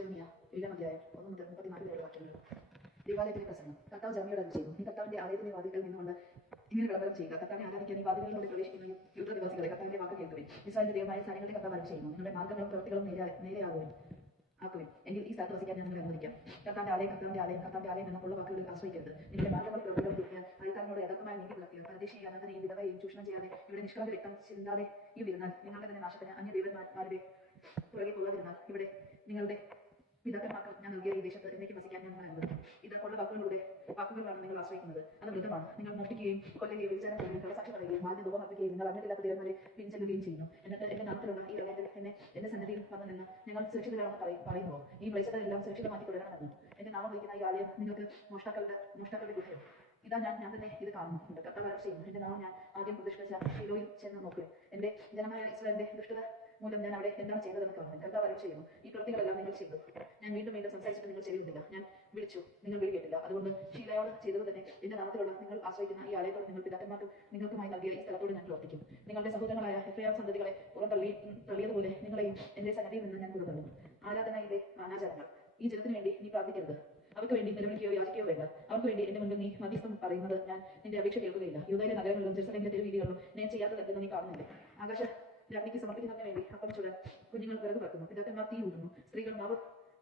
ജെറമിയ 7-ാം അധ്യായം 1 മുതൽ 34 വാക്യങ്ങൾ. ദൈവാലയത്തിലെ പ്രസംഗം. കർത്താവ് ജെറമിയോട് അരുളി ചെയ്തു, നീ കർത്താവിന്റെ ആലയത്തിന്റെ വാതിൽക്കൽ നിന്നുകൊണ്ട് ഇങ്ങനെ വിളംബരം ചെയ്യുക, കർത്താവിനെ ആരാധിക്കാൻ ഈ വാതിലുകളിലൂടെ പ്രവേശിക്കുന്ന യൂദാ നിവാസികളെ, കർത്താവിന്റെ വാക്ക് കേൾക്കുവിൻ. ഇസ്രായേലിന്റെ ദൈവമായ സൈന്യങ്ങളുടെ കർത്താവ് അരുളി ചെയ്യുന്നു, നിങ്ങളുടെ മാർഗ്ഗങ്ങളും പ്രവൃത്തികളും നേരെയാകുവിൻ. എങ്കിൽ ഈ സ്ഥലത്ത് വസിക്കാൻ ഞാൻ നിങ്ങളെ അനുവദിക്കാം. കർത്താവിന്റെ ആലയം എന്നുള്ള വാക്കുകളിൽ ആശ്രയിക്കരുത്. നിങ്ങളുടെ മാർഗ്ഗങ്ങളും പ്രവൃത്തികളും തിരിഞ്ഞ് അയൽക്കാരനോട് യഥാർത്ഥമായ നീതി പുലർത്തിയ പരദേശിയെ, അനന്തനെയും വിധവയെയും ചൂഷണം ചെയ്യാതെ ഇവിടെ നിഷ്കളങ്ക രക്തം ചിന്താതെ ഇരുന്നാൽ, നിങ്ങളുടെ തന്നെ നാശത്തിന് അന്യദൈവന്മാരുടെ പുറകെ പോകാതിരുന്നാൽ, ഇവിടെ നിങ്ങളുടെ പിതാക്കന്മാർക്ക് ഞാൻ നൽകിയ ഈ ദേശത്ത് എന്നേക്കും വസിക്കാൻ ഞാൻ നിങ്ങളെ അനുവദിക്കും. ഇത് ഉള്ള വാക്കുകളാണ് നിങ്ങൾ ആശ്രയിക്കുന്നത്. അത് വൃദ്ധമാണ്. നിങ്ങൾ മോഷ്ടിക്കുകയും കൊല്ലുകയും വ്യഭിചാരം ചെയ്യുകയും കള്ളസാക്ഷി പറയുകയും മാന്യ ധൂപം അർപ്പിക്കുകയും നിങ്ങൾ അറിഞ്ഞിട്ടില്ലാത്ത ദൈവങ്ങളെ പിൻചെല്ലുകയും ചെയ്യുന്നു. എന്നിട്ട് എന്റെ നാമത്തിലുള്ള ഈ ഹൃദയത്തിൽ എന്റെ സന്നിധിയിൽ വന്നു നിന്ന് ഞങ്ങൾ സുരക്ഷിതരാണെന്ന് പറയുന്നുവോ? ഈ മ്ലേച്ഛതയെല്ലാം സുരക്ഷിതമാക്കി തുടരണമെന്ന് എന്റെ നാമം വിളിക്കുന്ന ഈ ആലയം നിങ്ങൾക്ക് മോഷ്ടാക്കളുടെ ഗുഹയോ? ഇതാ ഞാൻ തന്നെ ഇത് കാണുന്നു. കർത്താവ് അരുളി ചെയ്യുന്നു, എന്റെ നാമം ഞാൻ ആദ്യം പ്രതിഷ്ഠിച്ച ശീലോയിൽ ചെന്ന് നോക്കുക. എന്റെ ജനമായ ഇസ്രായേലിന്റെ ദുഷ്ടത മൂലം ഞാൻ അവിടെ എന്താണ് ചെയ്തതെന്ന് കാണുന്നു. കർത്താവ് അരുളി ചെയ്യുന്നു, ഈ പ്രവൃത്തികളെല്ലാം നിങ്ങൾ ചെയ്തു. ഞാൻ വീണ്ടും സംസാരിച്ചിട്ട് നിങ്ങൾ ചെവിയുന്നില്ല. ഞാൻ വിളിച്ചു, നിങ്ങൾ വിളി കേട്ടില്ല. അതുകൊണ്ട് ശീലയോട് ചെയ്തത് തന്നെ എന്റെ നാമത്തിലുള്ള നിങ്ങൾ ആശ്രയിക്കുന്ന ഈ ആലയത്തോട് നിങ്ങൾ പിതാക്കന്മാർക്കും നിങ്ങൾക്കുമായി നൽകിയ ഈ സ്ഥലത്തോട് ഞാൻ പ്രവർത്തിക്കും. നിങ്ങളുടെ സഹോദരങ്ങളായ എഫ്രൈം സന്തതികളെ തള്ളിയതുപോലെ നിങ്ങളെയും എന്റെ സന്നദ്ധിയിൽ നിന്ന് ഞാൻ പുറത്തള്ളും. ആരാധനയിലെ അനാചാരങ്ങൾ. ഈ ജനത്തിന് വേണ്ടി നീ പ്രാർത്ഥിക്കരുത്. അവർക്ക് വേണ്ടി നിലവിളിക്കുകയോ യാചിക്കുകയോ വേണ്ട. അവർക്ക് വേണ്ടി എന്റെ മുൻപിൽ നീ മധ്യസ്ഥം പറയുന്നത് ഞാൻ നിന്റെ അപേക്ഷ കേൾക്കുകയില്ല. യൂദയിലെ നഗരങ്ങളിലും ജെറുസലേമിലെ തെരുവീതികളിലും ഞാൻ ചെയ്യാത്തതെന്ന് നീ കാണുന്നില്ലേ? ആകാശ രാജ്ഞിക്ക് സമർപ്പിക്കുന്നതിന് വേണ്ടി അപ്പം ചുടാൻ കുഞ്ഞുങ്ങൾ വിറക് പറക്കുന്നു. പിതാക്കന്മാർ തീ ഊതുന്നു, സ്ത്രീകൾ മാവ്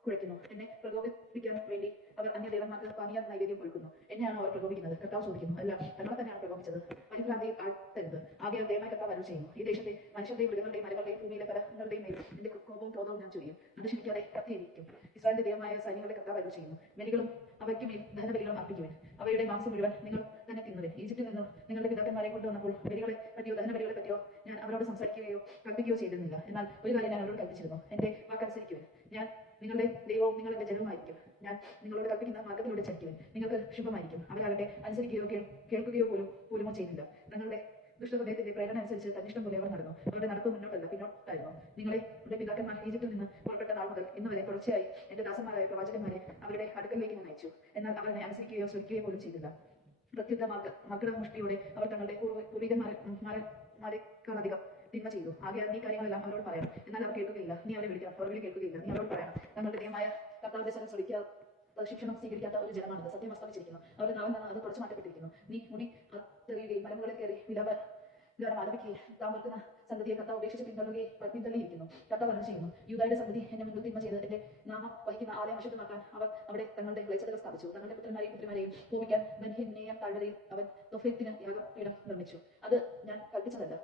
കുഴയ്ക്കുന്നു. എന്നെ പ്രകോപിപ്പിക്കാൻ വേണ്ടി അവർ അന്യദേവന്മാർക്ക് പാനീയ നൈവേദ്യം ഒരുക്കുന്നു. എന്നെയാണോ അവർ പ്രകോപിക്കുന്നത്? കർത്താവ് ചോദിക്കുന്നു. അല്ല, തങ്ങളെ തന്നെയാണ് പ്രകോപിച്ചത്. പരിഭ്രാന്തിയിൽ ആഴ്ത്തരുത്. ആകെ ദൈവമായ കർത്താവ് അരുളി ചെയ്യുന്നു, ഈ ദേശത്തെ മനുഷ്യരുടെയും മൃഗങ്ങളുടെയും മരങ്ങളുടെയും ഭൂമിയിലെ ഫലങ്ങളുടെയും മേൽ എന്റെ കോപവും ക്രോധവും ഞാൻ ചൊരിയും. അത് ക്ഷമിക്കാതെ കത്തിയിരിക്കും. ഇസ്രായേലിന്റെ ദൈവമായ സൈന്യങ്ങളുടെ കർത്താവ് അരുളി ചെയ്യുന്നു, ബലികളും അവയ്ക്ക് മേൽ ദഹനബലികളും അർപ്പിക്കുവിൻ. അവയുടെ മാംസം മുഴുവൻ നിങ്ങൾ തന്നെ തിന്നുവിൻ. ഈജിപ്തിൽ നിന്ന് നിങ്ങളുടെ പിതാക്കന്മാരെ കൊണ്ടുവന്നപ്പോൾ ബലികളെ പറ്റിയോ ദഹനബലികളെ പറ്റിയോ ഞാൻ അവരോട് സംസാരിക്കുകയോ കൽപ്പിക്കുകയോ ചെയ്തിരുന്നില്ല. എന്നാൽ ഒരു കാര്യം ഞാൻ അവരോട് കൽപ്പിച്ചിരുന്നു, എന്റെ വാക്കനുസരിക്കുവിൻ. ഞാൻ നിങ്ങളുടെ ദൈവവും നിങ്ങൾ എന്റെ ജനവുമായിരിക്കും. ഞാൻ നിങ്ങളോട് കൽപ്പിക്കുന്ന മാർഗ്ഗത്തിലൂടെ ചരിക്കുവിൻ. നിങ്ങൾക്ക് ശുഭമായിരിക്കും. അവരാകട്ടെ അനുസരിക്കുകയോ കേൾക്കുകയോ പോലുമോ ചെയ്തില്ല. നിങ്ങളുടെ ദുഷ്ടഹൃദയത്തിന്റെ പ്രേരണ അനുസരിച്ച് തന്നിഷ്ടം പോലെ അവർ നടന്നു. അവരുടെ നടപ്പ് മുന്നോട്ടല്ല പിന്നോട്ടായിരുന്നു. നിങ്ങളെ പിതാക്കന്മാർ ഈജിപ്തിൽ നിന്ന് പുറപ്പെട്ട നാൾ മുതൽ ഇന്ന് വരെ തുടർച്ചയായി എന്റെ ദാസന്മാരായ പ്രവാചകന്മാരെ അവരുടെ അടുക്കലേക്ക് ഞാൻ അയച്ചു. എന്നാൽ അവരെ അനുസരിക്കുകയോ ശ്രമിക്കുകയോ പോലും ചെയ്തില്ല. പ്രത്യുദ്ധ മക്രമുഷ്ടിയോടെ അവർ തങ്ങളുടെ പൂർവികന്മാരെക്കാളധികം തിന്മ ചെയ്തു. ആകെ ഈ കാര്യങ്ങളെല്ലാം അവരോട് പറയാം, എന്നാൽ അവർ കേൾക്കുകയില്ല. നീ അവരെ വിളിക്കണം, അവർ വിളി കേൾക്കുകയില്ല. നീ അവരോട് പറയാം, തങ്ങളുടെ ദൈവമായ കർത്താവിന്റെ സ്ഥലം ശ്രമിക്കാത്ത ശിക്ഷണം സ്വീകരിക്കാത്ത ഒരു ജനമാണിത്. സത്യം അസ്തമിച്ചിരിക്കുന്നു. അവരുടെ നാവിൽ നിന്ന് അത് തുടച്ചു മാറ്റപ്പെട്ടിരിക്കുന്നു. നീ മുടി തെറിയുകയും മലമുകളിൽ കയറി വിലാപം ആലപിക്കുകയും താൻ വെക്കുന്ന സന്തതിയെ കർത്താവ് ഉപേക്ഷിച്ച് പിന്തള്ളിയിരിക്കുന്നു. കർത്താവ് അരുളി ചെയ്യുന്നു, യൂദായുടെ സന്തതി എന്നെ മുൻപിൽ തിന്മ ചെയ്ത് എന്റെ നാമം വഹിക്കുന്ന ആലയം അശുദ്ധമാക്കാൻ അവർ അവിടെ തങ്ങളുടെ മ്ലേച്ഛതകൾ സ്ഥാപിച്ചു. തങ്ങളുടെ പുത്രന്മാരെയും കോപിക്കാൻ ബൻഹിന്നേയം താഴ്വരയിൽ അവൻ തോഫെത്തിന് യാഗപീഠം നിർമ്മിച്ചു. അത് ഞാൻ കൽപ്പിച്ചതല്ല,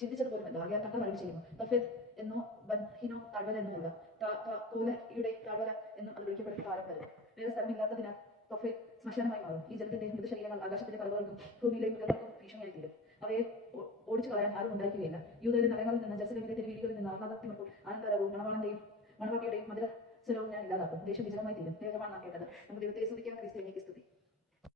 ചിന്തിച്ചത് പോലുമല്ല. ആകയാൽ കർത്താവ് അരുളി ചെയ്യുന്നു, തോഫെത്ത് എന്നോ ബൻഹിനോ താഴ്വര എന്നുമല്ല, കോലയുടെ താഴ്വര എന്നും അത് വിളിക്കപ്പെടുന്ന കാലം വരും. വേറെ സ്ഥലമില്ലാത്തതിനാൽ തോഫെത്ത് ശ്മശാനമായി മാറും. ഈ ജലത്തിന്റെ മൃതശരീരങ്ങൾ ആകാശത്തിന്റെ പറവകൾക്കും ഭൂമിയിലെ മൃഗങ്ങൾക്കും ഭീഷണിയായി തീരും. അവയെ ഓടിച്ചു കളയാൻ ആരും ഉണ്ടായിരിക്കുകയില്ല. യൂദയിലെ നഗരങ്ങളിൽ നിന്ന് ജെറുസലേമിലെ തെരുവീതികളിൽ നിന്ന് ആഹ്ലാദത്തിനൊപ്പം ആനന്ദകരവും മണവാട്ടിയുടെയും മണവാട്ടിയുടെയും മധുര സ്വരവും ഞാൻ ഇല്ലാതാക്കും. ദേശം വിജനമായി തീരും. വേഗമാണ് നാം കേട്ടത്. നമുക്ക് ദൈവത്തെ സ്തുതിക്കാം. ക്രിസ്തുവിനെ സ്തുതി.